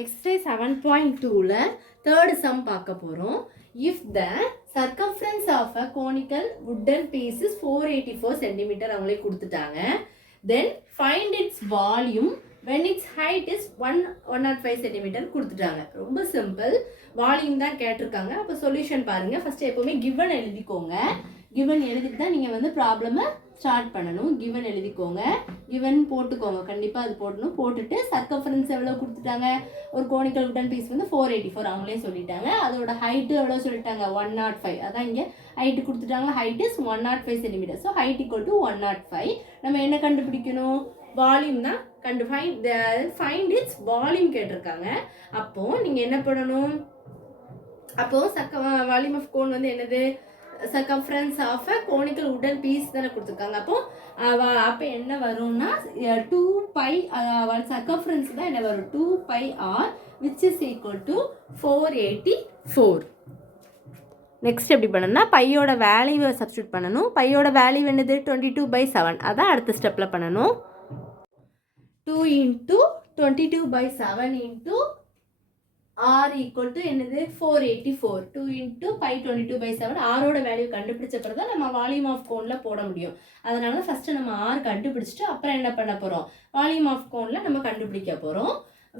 Exercise 7.2ல third sum பார்க்க போறோம். If the circumference of a conical wooden piece is 484 cm அவங்களே கொடுத்துட்டாங்க. Then find its volume when its height is 105 cm கொடுத்துட்டாங்க. ரொம்ப simple. Volume தான் கேட்டிருக்காங்க. அப்போ சொல்யூஷன் பாருங்க. ஃபர்ஸ்ட் எப்பவுமே given எழுதிக்கோங்க. given எழுதிட்டு தான் நீங்க வந்து ப்ராப்ளமை ஸ்டார்ட் பண்ணணும். given எழுதிக்கோங்க. given போட்டுக்கோங்க. கண்டிப்பா அது போடணும். போட்டுட்டு சர்க்கம்ஃபரன்ஸ் எவ்வளவு கொடுத்துட்டாங்க? ஒரு கோனிக்கல் வுடன் பீஸ் வந்து 484 அவங்களே சொல்லிட்டாங்க. அதோட ஹைட் எவ்வளவு சொல்லிட்டாங்க? 105. அதான் இங்க ஹைட் கொடுத்துட்டாங்க. Height is 105 cm. So height equal to 105. நம்ம என்ன கண்டுபிடிக்கணும்? வால்யூம் தான் ஃபைண்ட் இட்ஸ் வால்யூம் கேட்டிருக்காங்க. அப்போ நீங்க என்ன பண்ணணும்? அப்போ வால்யூம் ஆஃப் கோன் வந்து என்னது? circumference of a conical wooden piece தான கொடுத்திருக்காங்க. அப்போ என்ன வரும்னா 2 pi circumference தான் என்ன வரும்? 2 pi r which is equal to 484. Next எப்படி பண்ணணும்னா பையோட வேல்யூவை சப்ஸ்டியூட் பண்ணணும். பையோட வேல்யூ என்னது? 22/7. அதான் அடுத்த ஸ்டெப்ல பண்ணணும். 2 into 22/7 into r equal to என்னது? 484. 2 into pi 22/7. ஆரோட வேல்யூ கண்டுபிடிச்ச பிறகு தான் நம்ம வால்யூம் ஆஃப் கோன்ல போட முடியும். அதனால ஃபர்ஸ்ட் நம்ம r கண்டுபிடிச்சிட்டு அப்புறம் என்ன பண்ண போறோம்? வால்யூம் ஆஃப் கோன்ல நம்ம கண்டுபிடிக்க போறோம்.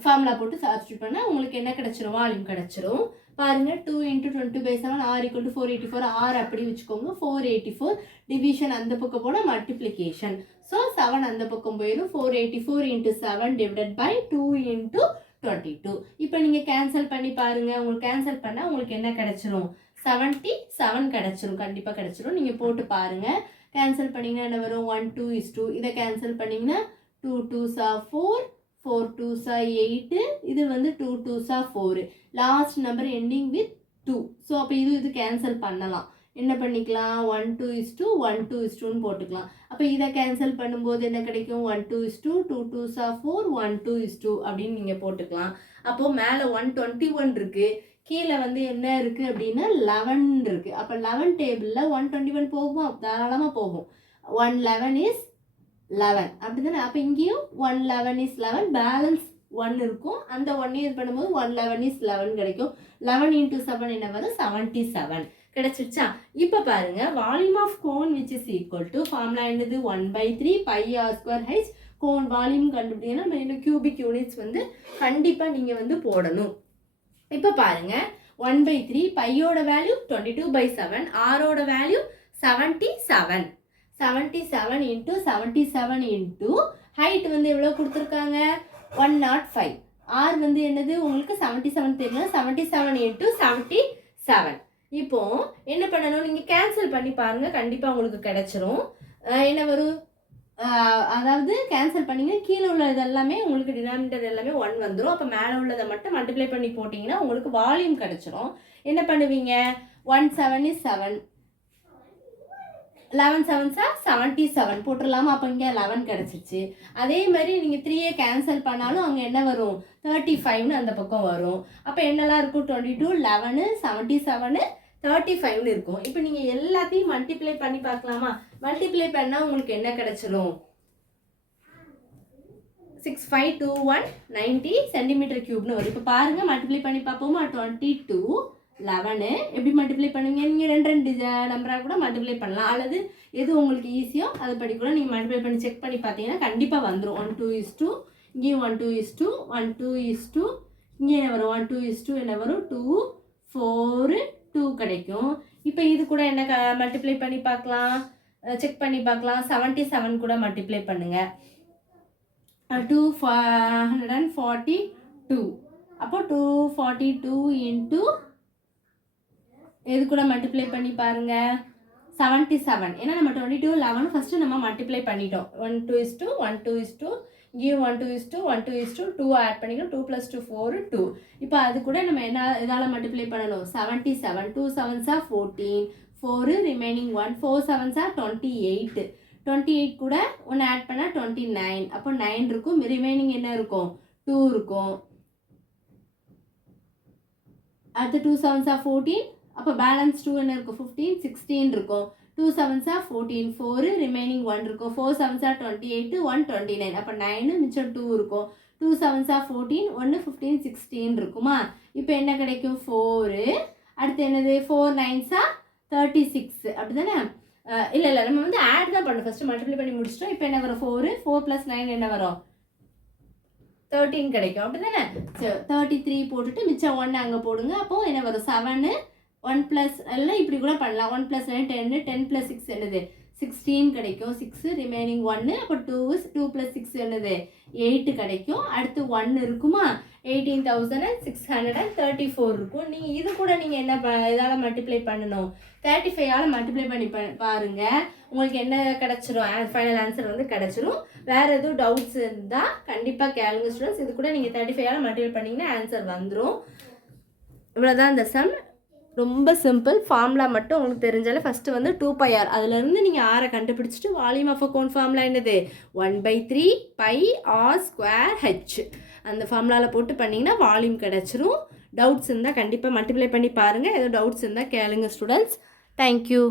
ஃபார்முலா போட்டு சப்ஸ்டிட்யூட் பண்ணா உங்களுக்கு என்ன கிடைச்சிரும்? வால்யூம் கிடைச்சிரும். பாருங்க 2 into 20/7 r equal to 484. r அப்படி வச்சுக்கோங்க. 484 டிவிஷன் அந்த பக்கம் போனா மல்டிப்ளிகேஷன். ஸோ 7 அந்த பக்கம் போயிடும். 484 into 7 divided by 2 into 22. இப்போ நீங்க கேன்சல் பண்ணி பாருங்க. உங்களுக்கு கேன்சல் பண்ணா உங்களுக்கு என்ன கிடைச்சிரும்? 77 கிடைச்சிரும். கண்டிப்பா கிடைச்சிரும். நீங்க போட்டு பாருங்க. கேன்சல் பண்ணீங்கன்னா என்ன வரும்? 1 2 is 2. இதை கேன்சல் பண்ணீங்கன்னா 2 2s are 4, 4 2s are 8. இது வந்து 2 2s are 4. Last number ending with 2. So அப்போ இது கேன்சல் பண்ணலாம். என்ன பண்ணிக்கலாம்? 1 2 is 2, 1 2 is 2ன்னு போட்டுக்கலாம். அப்போ இதை கேன்சல் பண்ணும்போது என்ன கிடைக்கும்? 1 2 is 2, 2 2s are 4, 1 2 is 2 அப்படின்னு நீங்கள் போட்டுக்கலாம். அப்போ மேலே 121 இருக்கு, கீழே வந்து என்ன இருக்கு அப்படின்னா 11 இருக்கு. அப்போ 11 டேபிளில் 121 போகுமா? தாராளமாக போகும். 111 is 11 அப்படிதானே? அப்போ இங்கேயும் 111 is 11, பேலன்ஸ் 1 இருக்கும். அந்த 1 இது பண்ணும்போது 111 is 11 கிடைக்கும். 11 into 7 என்ன வரும்? 77 கிடைச்சிருச்சா? இப்போ பாருங்க volume of cone which is equal to formula என்னது? 1/3 pi r square h. Cone volume கண்டுபிடிக்கணும். நம்ம கியூபிக் யூனிட்ஸ் வந்து கண்டிப்பா நீங்க வந்து போடணும். இப்போ பாருங்க 1/3 பையோட வேல்யூ 22/7, ஆரோட வேல்யூ 77. 77 into 77 into ஹைட் வந்து எவ்வளவு கொடுத்துருக்காங்க? 105. ஆர் வந்து என்னது? உங்களுக்கு 77 தெரியல. 77 into 77. இப்போ என்ன பண்ணணும்? நீங்க கேன்சல் பண்ணி பாருங்க. கண்டிப்பா உங்களுக்கு கிடைச்சிரும். என்ன வரும்? அதாவது கேன்சல் பண்ணீங்க கீழே உள்ளது எல்லாமே உங்களுக்கு டினாமினேட்டர் எல்லாமே 1 வந்துடும். அப்போ மேலே உள்ளதை மட்டும் மல்டிப்ளை பண்ணி போட்டிங்கன்னா உங்களுக்கு வால்யூம் கிடைச்சிரும். என்ன பண்ணுவீங்க? 1 7 is 7, 11 7s are 77 போட்டுடலாமா? அப்போ இங்கே 11 கிடச்சிருச்சு. அதே மாதிரி நீங்கள் 3 கேன்சல் பண்ணாலும் அங்கே என்ன வரும்? 35ன்னு அந்த பக்கம் வரும். அப்போ என்னெல்லாம் இருக்கும்? 22 11 77 35ன்னு இருக்கும். இப்போ நீங்கள் எல்லாத்தையும் மல்டிப்ளை பண்ணி பார்க்கலாமா? மல்டிப்ளை பண்ணால் உங்களுக்கு என்ன கிடைச்சிரும்? 6521 90 சென்டிமீட்டர் கியூப்னு வரும். இப்போ பாருங்கள் மல்டிப்ளை பண்ணி பார்ப்போமா? 22 11 எப்படி மல்டிப்ளை பண்ணுவீங்க? நீங்கள் 2 நம்பராக கூட மல்டிப்ளை பண்ணலாம். அல்லது எது உங்களுக்கு ஈஸியோ அதை படி கூட நீங்கள் மல்டிப்ளை பண்ணி செக் பண்ணி பார்த்தீங்கன்னா கண்டிப்பாக வந்துடும். 1 2 is 2, இங்கேயும் 1 2 is 2, 1 2 is 2, இங்கே என்ன வரும்? 1 2 is 2 என்ன வரும்? 2 4 2 கிடைக்கும். இப்போ இது கூட என்ன மல்டிப்ளை பண்ணி பார்க்கலாம்? செக் பண்ணி பார்க்கலாம். 77 கூட மல்டிப்ளை பண்ணுங்க. 242. அப்போ 242 இன்ட்டு இது கூட மல்டிப்ளை பண்ணி பாருங்க 77. ஏன்னா நம்ம 22 11 ஃபர்ஸ்ட் நம்ம மல்டிப்ளை பண்ணிட்டோம். 1 2 is 2, 1 2 is 2, இங்கேயும் 1 2 is 2, 1 2 is 2, 2 ஆட் பண்ணிக்கணும். 2 + 2 4 2. இப்போ அது கூட நம்ம என்ன இதால் மல்டிப்ளை பண்ணணும்? 77. 2 7s are 14, 4 remaining 1, 4 7s are 28. 28 கூட 1 ஆட் பண்ணால் 29. அப்போ 9 இருக்கும். ரிமைனிங் என்ன இருக்கும்? 2 இருக்கும். அடுத்து 2 7s are 14. அப்போ பேலன்ஸ் 2 என்ன இருக்கும்? 15 16 இருக்கும். 2 7s are 14, 4 ரிமைனிங் 1 இருக்கும். 4 7s are 28, 1 29. அப்போ 9 மிச்சம் 2 இருக்கும். 2 7s are 14, 1 15 16 இருக்குமா. இப்போ என்ன கிடைக்கும்? 4. அடுத்து என்னது? 4 9s are 36. அப்படி தானே? இல்லை நம்ம வந்து ஆட் தான் பண்ணணும். ஃபஸ்ட்டு மல்டிப்ளை பண்ணி முடிச்சிட்டோம். இப்போ என்ன வரும்? 4 4 + 9 என்ன வரும்? 13 கிடைக்கும். அப்படி தானே? 33 போட்டுட்டு மிச்சம் 1 அங்கே போடுங்க. அப்போது என்ன வரும்? 7 1 + எல்லாம் இப்படி கூட பண்ணலாம். 1 + 9 10, 10 + 6 என்னது? 16 கிடைக்கும். 6 ரிமைனிங் 1. அப்போ 2 + 6 என்னது? 8 கிடைக்கும். அடுத்து 1 இருக்குமா? 18,634 இருக்கும். நீங்கள் இது கூட நீங்கள் என்ன இதால் மல்டிப்ளை பண்ணணும்? 35ஆல் மல்டிப்ளை பண்ணி பாருங்கள். உங்களுக்கு என்ன கிடச்சிரும்? ஃபைனல் ஆன்சர் வந்து கிடச்சிரும். வேறு எதுவும் டவுட்ஸ் இருந்தால் கண்டிப்பாக கேளுங்க ஸ்டூடெண்ட்ஸ். இது கூட நீங்கள் 35ஆல் மல்டிப்ளை பண்ணிங்கன்னா ஆன்சர் வந்துடும். இவ்வளோதான் இந்த சம். ரொம்ப சிம்பிள். ஃபார்முலா மட்டும் உங்களுக்கு தெரிஞ்சாலே ஃபஸ்ட்டு வந்து 2πr, அதுலேருந்து நீங்கள் ஆரை கண்டுபிடிச்சிட்டு volume of a cone formula என்னது? 1/3 πr²h. அந்த ஃபார்முலாவில் போட்டு பண்ணிங்கன்னா வால்யூம் கிடச்சிரும். டவுட்ஸ் இருந்தால் கண்டிப்பாக மல்டிப்ளை பண்ணி பாருங்கள். ஏதோ டவுட்ஸ் இருந்தால் கேளுங்க ஸ்டூடெண்ட்ஸ். தேங்க்யூ.